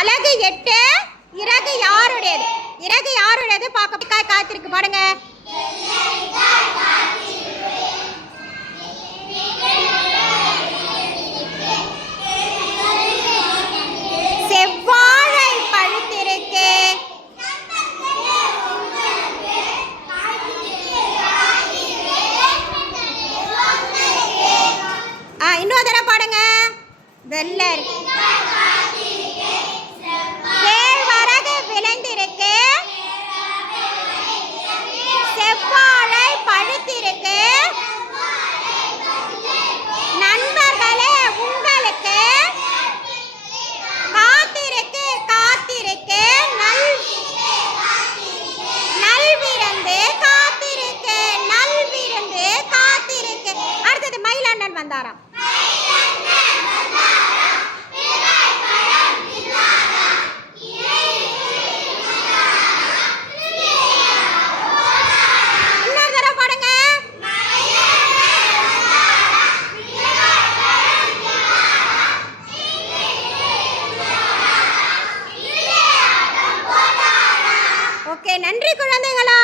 அழகு 8 இறகு யாருடையது? இறகு யாருடையது? பார்க்க காத்திருக்கு பாடுங்க. செவ்வாழை பழுத்திருக்கு. இன்னொரு தடவை பாடுங்க. வெள்ளை கேழ்வரகு விளைந்திருக்கு. செவ்வாழை பழுத்திருக்கு. நண்பர்களே உங்களுக்கு காத்திருக்கு காத்திருக்கு நல்விருந்து காத்திருக்கு நல்விருந்து காத்திருக்கு. அடுத்தது மயிலண்ணன் வந்தாராம். ஓகே, நன்றி குழந்தைகளா.